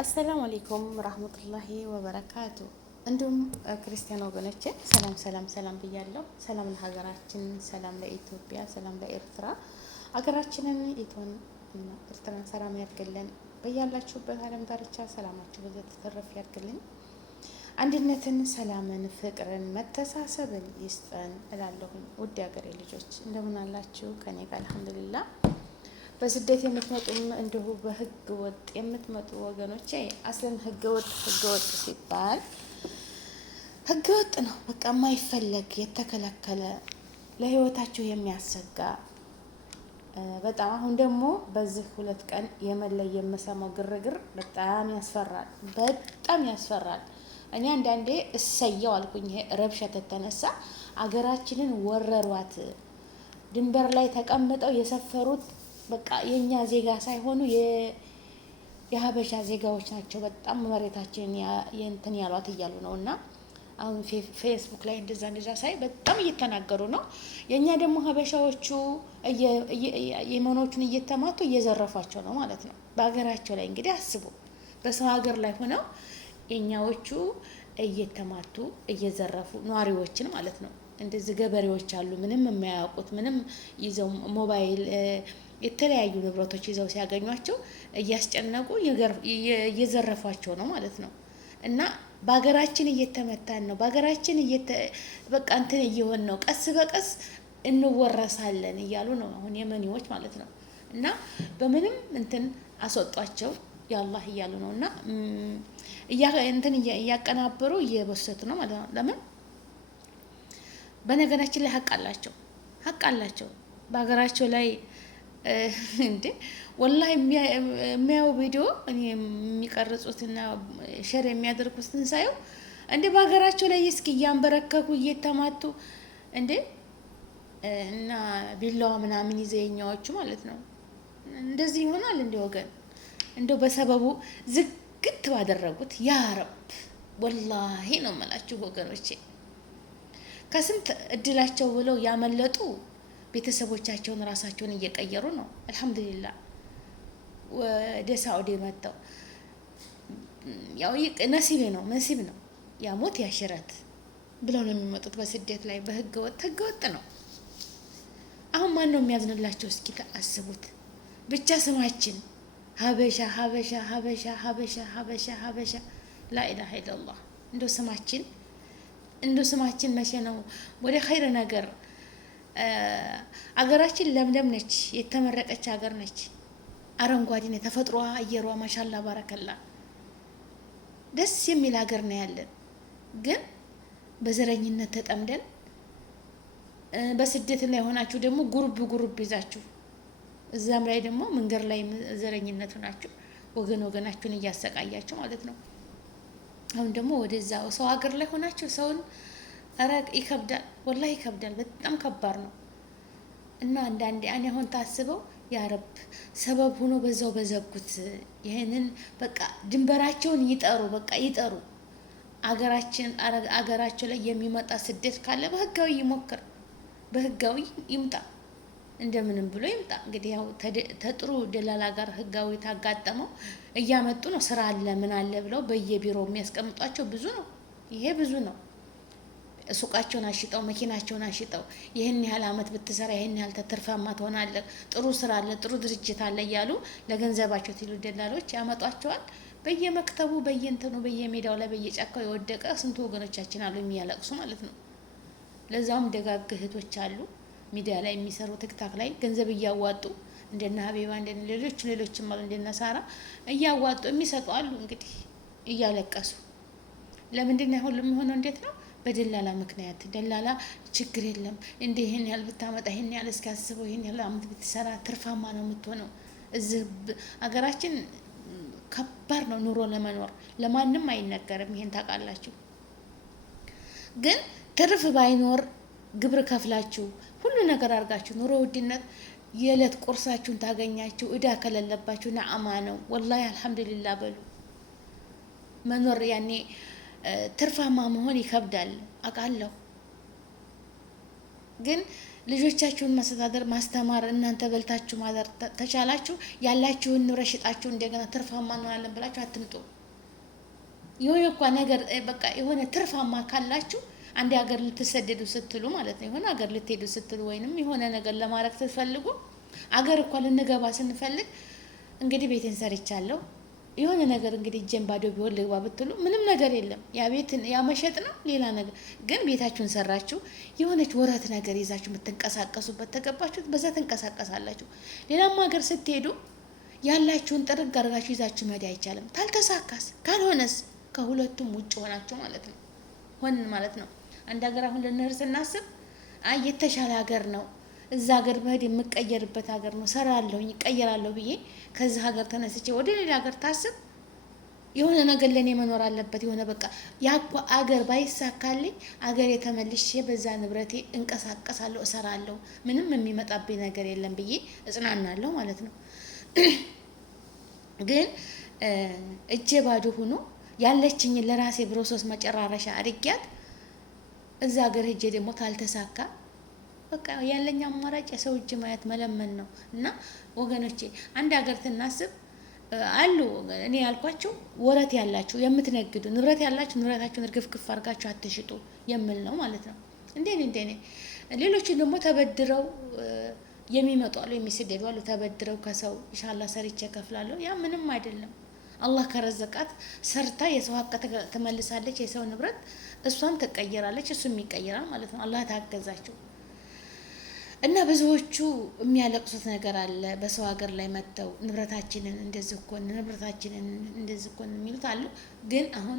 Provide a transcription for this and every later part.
አሰላሙ አለይኩም ረህመቱላሂ ወበረካቱ። እንዲሁም ክርስቲያን ወገኖቼ ሰላም ሰላም ሰላም ብያለሁ። ሰላም ለሀገራችን፣ ሰላም ለኢትዮጵያ፣ ሰላም ለኤርትራ። ሀገራችንን ኢትዮጵያን እና ኤርትራን ሰላም ያድርግልን። በያላችሁበት ዓለም ዳርቻ ሰላማችሁ ብዙ ተተረፍ ያድርግልን። አንድነትን፣ ሰላምን፣ ፍቅርን፣ መተሳሰብን ይስጠን እላለሁኝ። ውድ ሀገሬ ልጆች እንደምን አላችሁ? ከኔ ጋር አልሐምዱሊላህ። በስደት የምትመጡም እንዲሁ በህገ ወጥ የምትመጡ ወገኖቼ አስለን ህገ ወጥ ሲባል ህገ ወጥ ነው። በቃ የማይፈለግ የተከለከለ ለህይወታችሁ የሚያሰጋ በጣም አሁን ደግሞ በዚህ 2 ቀን የመን ላይ የምሰማው ግርግር በጣም ያስፈራል፣ በጣም ያስፈራል። እኔ አንዳንዴ እሰየው አልኩኝ። ይሄ ረብሻ ተተነሳ አገራችንን ወረሯት። ድንበር ላይ ተቀምጠው የሰፈሩት በቃ የኛ ዜጋ ሳይሆኑ የሀበሻ ዜጋዎች ናቸው። በጣም መሬታችንን የእንትን ያሏት እያሉ ነው። እና አሁን ፌስቡክ ላይ እንደዛ ሳይ በጣም እየተናገሩ ነው። የኛ ደግሞ ሀበሻዎቹ የመኖቹን እየተማቱ እየዘረፏቸው ነው ማለት ነው። በሀገራቸው ላይ እንግዲህ አስቡ፣ በሰው ሀገር ላይ ሆነው የኛዎቹ እየተማቱ እየዘረፉ ነዋሪዎችን ማለት ነው። እንደዚህ ገበሬዎች አሉ ምንም የማያውቁት ምንም ይዘው ሞባይል የተለያዩ ንብረቶች ይዘው ሲያገኟቸው እያስጨነቁ እየዘረፏቸው ነው ማለት ነው። እና በሀገራችን እየተመታን ነው፣ በሀገራችን በቃ እንትን እየሆን ነው፣ ቀስ በቀስ እንወረሳለን እያሉ ነው አሁን የመኒዎች ማለት ነው። እና በምንም እንትን አስወጧቸው ያላህ እያሉ ነው። እና እንትን እያቀናበሩ እየበሰቱ ነው ማለት ነው። ለምን በነገራችን ላይ ሀቅ አላቸው በሀገራቸው ላይ እንዴ ወላሂ የሚያው ቪዲዮ እኔ የሚቀርጹትና ሼር የሚያደርጉትን ሳየው እንዴ በሀገራቸው ላይ እስኪ እያንበረከኩ እየተማቱ እንዴ እና ቢላዋ ምናምን ይዘኛዎቹ ማለት ነው። እንደዚህ ይሆናል እንዴ ወገን? እንደው በሰበቡ ዝግት ባደረጉት ያ ረብ ወላሂ ነው የምላችሁ ወገኖቼ። ከስንት እድላቸው ብለው ያመለጡ ቤተሰቦቻቸውን ራሳቸውን እየቀየሩ ነው። አልሐምዱሊላህ ወደ ሳዑዲ መጥተው ያው ነሲብ ነው ያሞት ያሽረት ብለው ነው የሚመጡት። በስደት ላይ በህገ ወጥ ነው። አሁን ማን ነው የሚያዝንላቸው? እስኪ አስቡት። ብቻ ስማችን ሀበሻ ሀበሻ ሀበሻ ሀበሻ ሀበሻ ሀበሻ ላኢላሀ ኢለላህ። እንደው ስማችን መቼ ነው ወደ ኸይር ነገር? አገራችን ለምለም ነች፣ የተመረቀች ሀገር ነች። አረንጓዴ ነው ተፈጥሯ፣ አየሯ ማሻላ ባረከላ ደስ የሚል ሀገር ነው ያለን። ግን በዘረኝነት ተጠምደን በስደት ላይ ሆናችሁ ደግሞ ጉሩብ ይዛችሁ እዛም ላይ ደግሞ መንገድ ላይ ዘረኝነት ሆናችሁ ወገናችሁን እያሰቃያችሁ ማለት ነው። አሁን ደግሞ ወደዛ ሰው ሀገር ላይ ሆናችሁ ሰውን አረቅ ይከብዳል፣ ወላሂ ይከብዳል። በጣም ከባድ ነው። እና አንዳንዴ እኔ አሁን ታስበው ያ ረብ ሰበብ ሆኖ በዛው በዘጉት። ይሄንን በቃ ድንበራቸውን ይጠሩ። አገራቸው ላይ የሚመጣ ስደት ካለ በህጋዊ ይሞክር፣ በህጋዊ ይምጣ፣ እንደምንም ብሎ ይምጣ። እንግዲህ ያው ተጥሩ ደላላ ጋር ህጋዊ ታጋጠመው እያመጡ ነው። ስራ አለ ምን አለ ብለው በየቢሮው የሚያስቀምጧቸው ብዙ ነው። ይሄ ብዙ ነው። ሱቃቸውን አሽጠው መኪናቸውን አሽጠው ይህን ያህል አመት ብትሰራ ይህን ያህል ትርፋማ ትሆናለህ፣ ጥሩ ስራ አለ፣ ጥሩ ድርጅት አለ እያሉ ለገንዘባቸው ሲሉ ደላሎች ያመጧቸዋል። በየመክተቡ በየእንትኑ በየሜዳው ላይ በየጫካው የወደቀ ስንቱ ወገኖቻችን አሉ የሚያለቅሱ ማለት ነው። ለዛውም ደጋግ እህቶች አሉ ሚዲያ ላይ የሚሰሩ ቲክታክ ላይ ገንዘብ እያዋጡ እንደነ ሀቢባ እንደነ ሌሎችም አሉ እንደነ ሳራ እያዋጡ የሚሰጡ አሉ። እንግዲህ እያለቀሱ ለምንድን ነው ሁሉም የሚሆነው? እንዴት ነው? በደላላ ምክንያት። ደላላ ችግር የለም እንዴ ይሄን ያህል ብታመጣ ይሄን ያህል እስካስበው ይሄን ያህል አመት ብትሰራ ትርፋማ ነው የምትሆነው። እዚህ አገራችን ከባድ ነው ኑሮ ለመኖር፣ ለማንም አይነገርም። ይሄን ታውቃላችሁ። ግን ትርፍ ባይኖር ግብር ከፍላችሁ ሁሉ ነገር አድርጋችሁ ኑሮ ውድነት የዕለት ቁርሳችሁን ታገኛችሁ። እዳ ከሌለባችሁ ነዓማ ነው ወላሂ አልሐምዱሊላህ በሉ። መኖር ያኔ ትርፋማ መሆን ይከብዳል አውቃለሁ። ግን ልጆቻችሁን ማስተዳደር ማስተማር እናንተ በልታችሁ ማደር ተቻላችሁ ያላችሁን ንብረት ሽጣችሁ እንደገና ትርፋማ እንሆናለን ብላችሁ አትምጡ። የሆነ እኮ ነገር በቃ የሆነ ትርፋማ ካላችሁ አንድ ሀገር ልትሰደዱ ስትሉ ማለት ነው የሆነ ሀገር ልትሄዱ ስትሉ ወይንም የሆነ ነገር ለማድረግ ስትፈልጉ አገር እኮ ልንገባ ስንፈልግ እንግዲህ ቤትን ሰርቻለሁ የሆነ ነገር እንግዲህ እጄን ባዶ ቢሆን ልግባ ብትሉ ምንም ነገር የለም። ያ ቤት ያ መሸጥ ነው ሌላ ነገር። ግን ቤታችሁን ሰራችሁ የሆነች ወረት ነገር ይዛችሁ የምትንቀሳቀሱበት ተገባችሁት፣ በዛ ትንቀሳቀሳላችሁ። ሌላም ሀገር ስትሄዱ ያላችሁን ጥርግ አድርጋችሁ ይዛችሁ መሄድ አይቻልም። ታልተሳካስ ካልሆነስ ከሁለቱም ውጭ ሆናችሁ ማለት ነው ሆንን ማለት ነው። አንድ ሀገር አሁን ልንሄድ ስናስብ አይ የተሻለ ሀገር ነው እዛ ሀገር መሄድ የምቀየርበት ሀገር ነው ሰራለሁ ይቀየራለሁ ብዬ ከዚህ ሀገር ተነስቼ ወደ ሌላ ሀገር ታስብ የሆነ ነገር ለኔ መኖር አለበት። የሆነ በቃ ያኳ አገር ባይሳካልኝ አገር የተመልሼ በዛ ንብረቴ እንቀሳቀሳለሁ እሰራለሁ ምንም የሚመጣብኝ ነገር የለም ብዬ እጽናናለሁ ማለት ነው። ግን እጄ ባዶ ሆኖ ያለችኝ ለራሴ ፕሮሰስ መጨራረሻ አድርጊያት እዛ ሀገር ሄጄ ደግሞ ካልተሳካ በቃ ያለኝ አማራጭ የሰው እጅ ማየት መለመን ነው። እና ወገኖቼ አንድ ሀገር ትናስብ አሉ እኔ ያልኳቸው ወረት ያላችሁ የምትነግዱ ንብረት ያላችሁ ንብረታችሁን እርግፍግፍ አድርጋችሁ አትሽጡ የምል ነው ማለት ነው። እንደኔ ሌሎቹ ደግሞ ተበድረው የሚመጡ አሉ የሚሰደዱ አሉ። ተበድረው ከሰው ኢንሻአላህ ሰርቼ ከፍላለሁ ያ ምንም አይደለም። አላህ ከረዘቃት ሰርታ የሰው ሀቅ ትመልሳለች የሰው ንብረት እሷም ትቀየራለች እሱም ይቀየራል ማለት ነው። አላህ ታገዛችሁ። እና ብዙዎቹ የሚያለቅሱት ነገር አለ በሰው ሀገር ላይ መጥተው ንብረታችንን እንደዚህ እኮ የሚሉት አሉ። ግን አሁን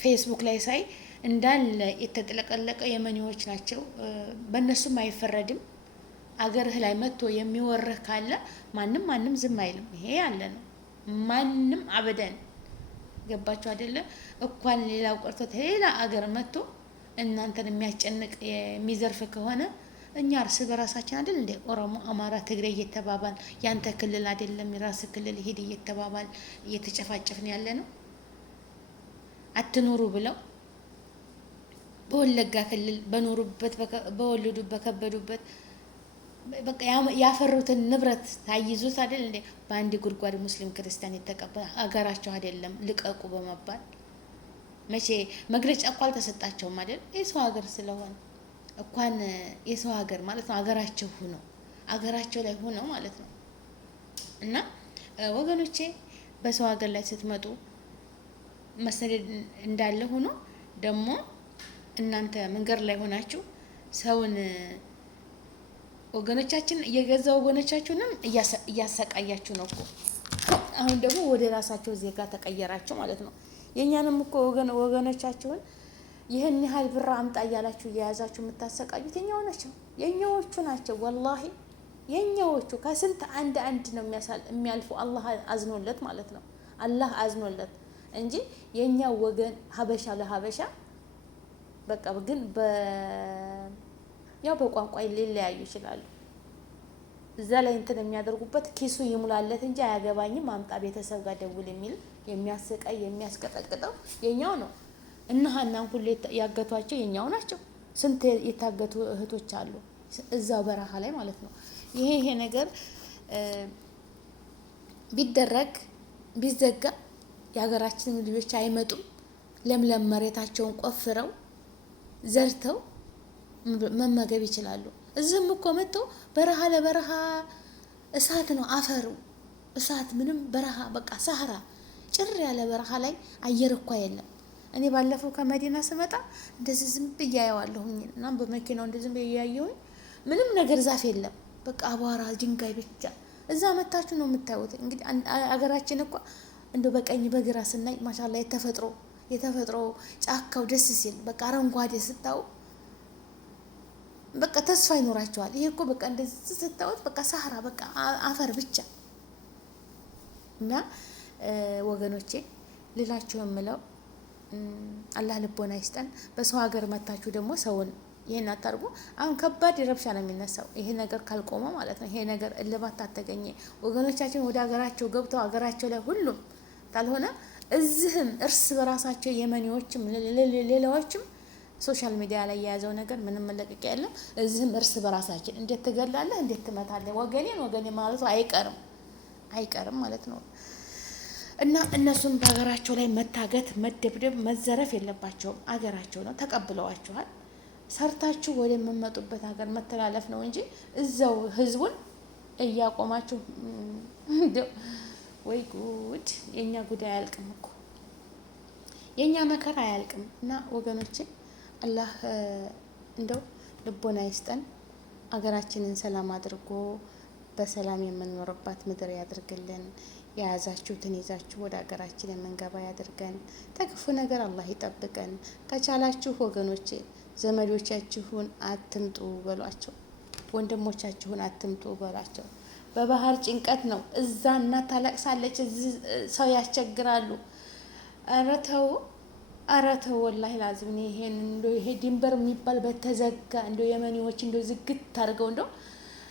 ፌስቡክ ላይ ሳይ እንዳለ የተጥለቀለቀ የመኒዎች ናቸው። በእነሱም አይፈረድም። አገርህ ላይ መጥቶ የሚወርህ ካለ ማንም ዝም አይልም። ይሄ ያለ ነው። ማንም አበደን ገባችሁ አይደለ? እንኳን ሌላው ቀርቶ ሌላ አገር መጥቶ እናንተን የሚያስጨንቅ የሚዘርፍ ከሆነ እኛ እርስ በራሳችን አይደል እንደ ኦሮሞ፣ አማራ፣ ትግሬ እየተባባል ያንተ ክልል አይደለም የራስ ክልል ሄድ እየተባባል እየተጨፋጨፍን ያለ ነው። አትኖሩ ብለው በወለጋ ክልል በኖሩበት በወለዱ በከበዱበት በቃ ያፈሩትን ንብረት ታይዙት አይደል እንደ በአንድ ጉድጓድ ሙስሊም ክርስቲያን የተቀበለ አገራቸው አይደለም ልቀቁ በመባል መቼ መግለጫ እኮ አልተሰጣቸውም አይደል? የሰው ሀገር ስለሆነ እንኳን የሰው ሀገር ማለት ነው አገራቸው ላይ ሆነው ማለት ነው። እና ወገኖቼ በሰው ሀገር ላይ ስትመጡ መሰደድ እንዳለ ሆኖ ደግሞ እናንተ መንገድ ላይ ሆናችሁ ሰውን ወገኖቻችን የገዛ ወገኖቻችሁንም እያሰቃያችሁ ነው እኮ። አሁን ደግሞ ወደ ራሳቸው ዜጋ ተቀየራችሁ ማለት ነው። የኛንም እኮ ወገኖቻችሁን ይህን ያህል ብር አምጣ እያላችሁ እየያዛችሁ የምታሰቃዩት የኛዎቹ ናቸው። ወላሂ የኛዎቹ ከስንት አንድ ነው የሚያልፉ አላህ አዝኖለት ማለት ነው። አላህ አዝኖለት እንጂ የኛው ወገን ሀበሻ ለሀበሻ በቃ ግን ያው በቋንቋ ሊለያዩ ይችላሉ። እዛ ላይ እንትን የሚያደርጉበት ኪሱ ይሙላለት እንጂ አያገባኝም አምጣ ቤተሰብ ጋር ደውል የሚል የሚያስቀይ የሚያስቀጠቅጠው የኛው ነው። እና ሀናን ሁሉ ያገቷቸው የኛው ናቸው። ስንት የታገቱ እህቶች አሉ እዛው በረሃ ላይ ማለት ነው። ይሄ ነገር ቢደረግ ቢዘጋ የሀገራችን ልጆች አይመጡም። ለምለም መሬታቸውን ቆፍረው ዘርተው መመገብ ይችላሉ። እዚህም እኮ መጥተው በረሃ ለበረሃ እሳት ነው አፈሩ እሳት ምንም በረሃ በቃ ሳህራ ጭር ያለ በረሃ ላይ አየር እኮ የለም። እኔ ባለፈው ከመዲና ስመጣ እንደዚህ ዝም ብዬ አየዋለሁኝ እና በመኪናው እንደዚህ ብዬ ያየሁኝ ምንም ነገር ዛፍ የለም። በቃ አቧራ ድንጋይ ብቻ። እዛ መታችሁ ነው የምታዩት። እንግዲህ አገራችን እኮ እንደው በቀኝ በግራ ስናይ ማሻአላ የተፈጥሮ ጫካው ደስ ሲል በቃ አረንጓዴ ስታው በቃ ተስፋ ይኖራቸዋል። ይሄ እኮ በቃ እንደዚህ ስታዩት በቃ ሳህራ በቃ አፈር ብቻ። እና ወገኖቼ ልላችሁ የምለው አላህ ልቦና ይስጠን። በሰው ሀገር መታችሁ ደግሞ ሰውን ይሄን አታርጉ። አሁን ከባድ ረብሻ ነው የሚነሳው ይሄ ነገር ካልቆመ ማለት ነው። ይሄ ነገር እልባት አተገኘ ወገኖቻችን ወደ ሀገራቸው ገብተው ሀገራቸው ላይ ሁሉም ካልሆነ እዚህም እርስ በራሳቸው የመኒዎችም ሌላዎችም ሶሻል ሚዲያ ላይ የያዘው ነገር ምንም መለቀቂያ የለም። እዚህም እርስ በራሳችን እንዴት ትገላለህ፣ እንዴት ትመታለህ፣ ወገኔ ማለቱ አይቀርም ማለት ነው። እና እነሱም በሀገራቸው ላይ መታገት፣ መደብደብ፣ መዘረፍ የለባቸውም። አገራቸው ነው፣ ተቀብለዋችኋል። ሰርታችሁ ወደ የምመጡበት ሀገር መተላለፍ ነው እንጂ እዛው ህዝቡን እያቆማችሁ እንደው ወይ ጉድ! የኛ ጉዳይ አያልቅም እኮ የኛ መከራ አያልቅም። እና ወገኖቼ አላህ እንደው ልቦና ይስጠን፣ አገራችንን ሰላም አድርጎ በሰላም የምንኖርባት ምድር ያድርግልን። የያዛችሁትን ይዛችሁ ወደ ሀገራችን የምንገባ ያድርገን። ተክፉ ነገር አላህ ይጠብቀን። ከቻላችሁ ወገኖቼ ዘመዶቻችሁን አትምጡ በሏቸው፣ ወንድሞቻችሁን አትምጡ በሏቸው። በባህር ጭንቀት ነው። እዛ እናት ታለቅሳለች፣ እዚህ ሰው ያስቸግራሉ። ኧረ ተው ወላሂ ላዝም ይሄን እንደው ይሄ ድንበር የሚባል በተዘጋ እንደው የመኒዎች እንደው ዝግት አድርገው እንደው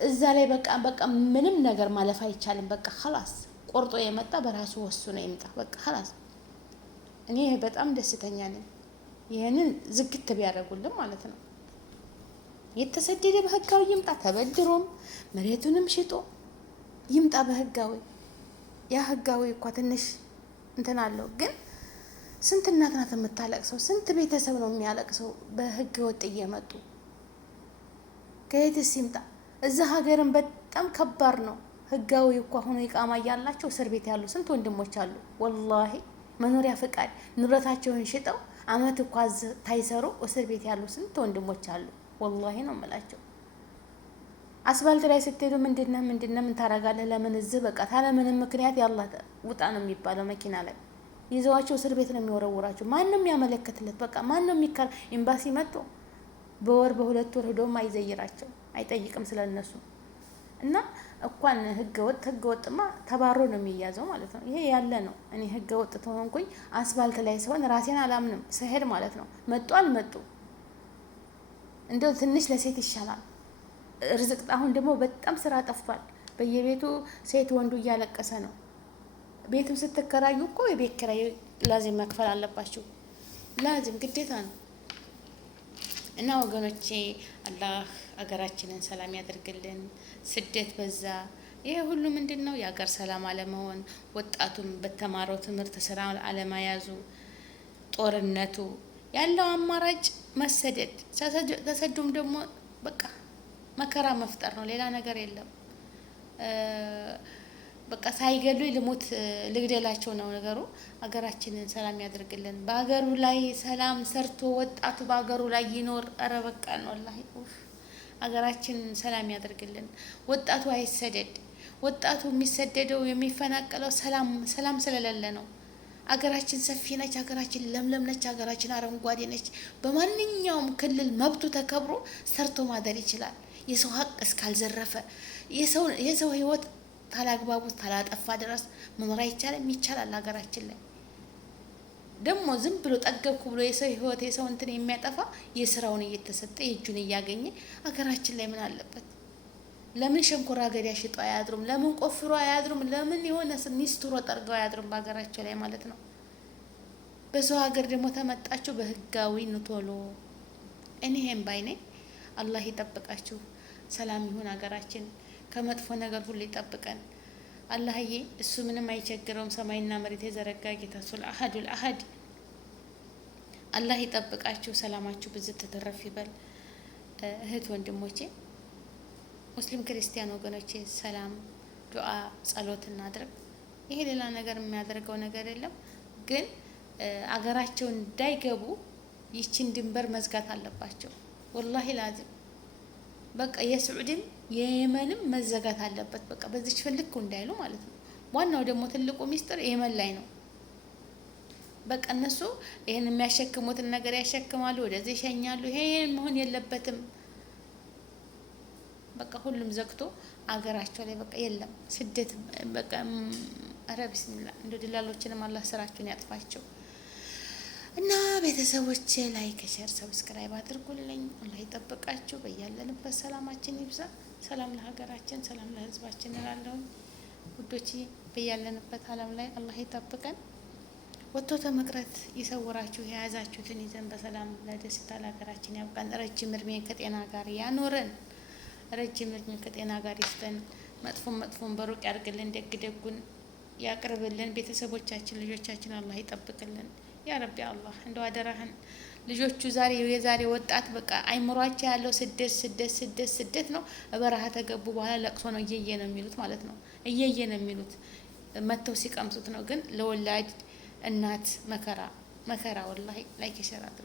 እዛ ላይ በቃ ምንም ነገር ማለፍ አይቻልም። በቃ ኸላስ ቆርጦ የመጣ በራሱ ወስኖ ይምጣ። በቃ ኸላስ እኔ በጣም ደስተኛ ነኝ። ይሄንን ዝግት ቢያደርጉልን ማለት ነው። የተሰደደ በህጋዊ ይምጣ፣ ተበድሮም መሬቱንም ሽጦ ይምጣ በህጋዊ። ያ ህጋዊ እኮ ትንሽ እንትን አለው፣ ግን ስንት እናት ናት የምታለቅሰው? ስንት ቤተሰብ ነው የሚያለቅሰው በህገ ወጥ እየመጡ? ከየትስ ይምጣ? እዛ ሀገርን በጣም ከባድ ነው። ህጋዊ እኮ አሁን ኢቃማ እያላቸው እስር ቤት ያሉ ስንት ወንድሞች አሉ። ወላሂ መኖሪያ ፍቃድ ንብረታቸውን ሽጠው አመት እኮ ታይሰሩ እስር ቤት ያሉ ስንት ወንድሞች አሉ። ወላሂ ነው የምላቸው። አስፋልት ላይ ስትሄዱ ምንድነው ምን ታረጋለህ? ለምን እዚህ በቃ ታለምንም ምክንያት ያላ ውጣ ነው የሚባለው። መኪና ላይ ይዘዋቸው እስር ቤት ነው የሚወረውራቸው። ማንም ያመለከትለት በቃ ማንም የሚካል ኤምባሲ መጥቶ በወር በሁለት ወር ሄዶም አይዘይራቸው አይጠይቅም ስለነሱ። እና እንኳን ህገወጥማ ተባሮ ነው የሚያዘው ማለት ነው። ይሄ ያለ ነው። እኔ ህገወጥ ተሆንኩኝ አስፋልት ላይ ሲሆን ራሴን አላምንም ስሄድ ማለት ነው። መጡ አልመጡ እንደው ትንሽ ለሴት ይሻላል ርዝቅ። አሁን ደግሞ በጣም ስራ ጠፍቷል። በየቤቱ ሴት ወንዱ እያለቀሰ ነው። ቤትም ስትከራዩ እኮ የቤት ኪራይ ላዚም መክፈል አለባችሁ። ላዚም ግዴታ ነው። እና ወገኖቼ አላህ አገራችንን ሰላም ያደርግልን። ስደት በዛ። ይሄ ሁሉ ምንድን ነው? የሀገር ሰላም አለመሆን፣ ወጣቱም በተማረው ትምህርት ስራ አለመያዙ፣ ጦርነቱ። ያለው አማራጭ መሰደድ። ተሰዱም ደግሞ በቃ መከራ መፍጠር ነው። ሌላ ነገር የለም። በቃ ሳይገሉ ልሞት ልግደላቸው ነው ነገሩ። አገራችንን ሰላም ያደርግልን። በሀገሩ ላይ ሰላም ሰርቶ ወጣቱ በሀገሩ ላይ ይኖር። ኧረ በቃ ነው ወላሂ። አገራችንን ሰላም ያደርግልን። ወጣቱ አይሰደድ። ወጣቱ የሚሰደደው የሚፈናቀለው ሰላም ስለሌለ ነው። አገራችን ሰፊ ነች። አገራችን ለምለም ነች። አገራችን አረንጓዴ ነች። በማንኛውም ክልል መብቱ ተከብሮ ሰርቶ ማደር ይችላል። የሰው ሀቅ እስካልዘረፈ የሰው ህይወት ካላግባቡ ካላጠፋ ድረስ መኖር አይቻልም። ይቻላል። ሀገራችን ላይ ደግሞ ዝም ብሎ ጠገብኩ ብሎ የሰው ህይወት የሰው እንትን የሚያጠፋ የስራውን እየተሰጠ የእጁን እያገኘ ሀገራችን ላይ ምን አለበት? ለምን ሸንኮራ አገዳ ሽጦ አያድሩም? ለምን ቆፍሮ አያድሩም? ለምን የሆነ ሚስጥሮ ጠርገው አያድሩም? በሀገራቸው ላይ ማለት ነው። በሰው ሀገር ደግሞ ተመጣችሁ በህጋዊ ንቶሎ። እኔ ይሄን ባይኔ አላህ ይጠብቃችሁ። ሰላም ይሁን ሀገራችን። ከመጥፎ ነገር ሁሉ ይጠብቀን አላህዬ። እሱ ምንም አይቸግረውም። ሰማይና መሬት የዘረጋ ጌታ ሱል አሐዱል አሐድ። አላህ ይጠብቃችሁ። ሰላማችሁ ብዝት ተተረፍ ይበል። እህት ወንድሞቼ፣ ሙስሊም ክርስቲያን ወገኖቼ ሰላም፣ ዱዓ፣ ጸሎት እናድርግ። ይሄ ሌላ ነገር የሚያደርገው ነገር የለም። ግን አገራቸው እንዳይገቡ ይችን ድንበር መዝጋት አለባቸው። ወላሂ ላዚም በቃ የስዑድም የየመንም መዘጋት አለበት። በቃ በዚች ፍልክ እንዳይሉ ማለት ነው። ዋናው ደግሞ ትልቁ ሚስጥር የመን ላይ ነው። በቃ እነሱ ይሄን የሚያሸክሙትን ነገር ያሸክማሉ፣ ወደዚህ ይሸኛሉ። ይሄ መሆን የለበትም። በቃ ሁሉም ዘግቶ አገራቸው ላይ በቃ የለም ስደት። በቃ ኧረ ቢስሚላህ እንደ ድላሎችንም አላህ ስራቸውን ያጥፋቸው። እና ቤተሰቦቼ ላይክ፣ ሼር፣ ሰብስክራይብ አድርጉልኝ። አላህ ይጠብቃችሁ። በያለንበት ሰላማችን ይብዛ። ሰላም ለሀገራችን፣ ሰላም ለሕዝባችን እላለሁ። ውዶቼ በያለንበት ዓለም ላይ አላህ ይጠብቀን። ወጥቶ ተመቅረት ይሰውራችሁ። የያዛችሁትን ይዘን በሰላም ለደስታ ለሀገራችን ያብቃን። ረጅም እድሜን ከጤና ጋር ያኖረን። ረጅም እድሜን ከጤና ጋር ይስጠን። መጥፎን በሩቅ ያርግልን። ደግ ደጉን ያቅርብልን። ቤተሰቦቻችን ልጆቻችን አላህ ይጠብቅልን። ያ ረቢ አላህ እንደው አደራህን ልጆቹ የዛሬ ወጣት በቃ አይምሯቸው ያለው ስደት ነው። በረሃ ተገቡ በኋላ ለቅሶ ነው እየየ ነው የሚሉት ማለት ነው። እየየ ነው የሚሉት መተው ሲቀምሱት ነው። ግን ለወላድ እናት መከራ ወላሂ ላይክ ይሸራል።